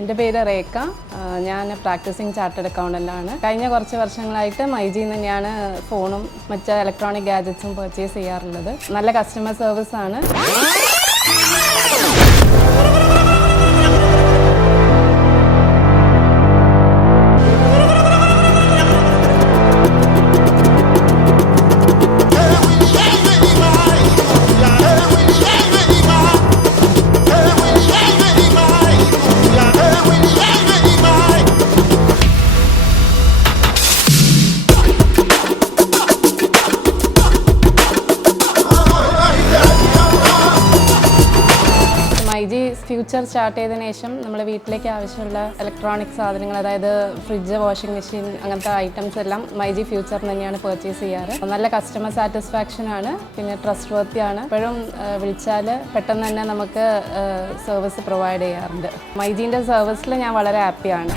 എൻ്റെ പേര് റേക്ക. ഞാൻ പ്രാക്ടീസിങ് ചാർട്ടേഡ് അക്കൗണ്ടൻ്റ് ആണ്. കഴിഞ്ഞ കുറച്ച് വർഷങ്ങളായിട്ട് മൈജിയിൽ തന്നെയാണ് ഫോണും മറ്റ് ഇലക്ട്രോണിക് ഗാഡ്ജറ്റ്സും പർച്ചേസ് ചെയ്യാറുള്ളത്. നല്ല കസ്റ്റമർ സർവീസ് ആണ്. മൈജി ഫ്യൂച്ചർ സ്റ്റാർട്ട് ചെയ്തതിനു ശേഷം നമ്മുടെ വീട്ടിലേക്ക് ആവശ്യമുള്ള ഇലക്ട്രോണിക് സാധനങ്ങൾ, അതായത് ഫ്രിഡ്ജ്, വാഷിംഗ് മെഷീൻ, അങ്ങനത്തെ ഐറ്റംസ് എല്ലാം മൈജി ഫ്യൂച്ചർ തന്നെയാണ് പർച്ചേസ് ചെയ്യാറ്. നല്ല കസ്റ്റമർ സാറ്റിസ്ഫാക്ഷൻ ആണ്, പിന്നെ ട്രസ്റ്റ് വർത്തി ആണ്. എപ്പോഴും വിളിച്ചാൽ പെട്ടെന്ന് തന്നെ നമുക്ക് സർവീസ് പ്രൊവൈഡ് ചെയ്യാറുണ്ട്. മൈജീൻ്റെ സർവീസിൽ ഞാൻ വളരെ ഹാപ്പിയാണ്.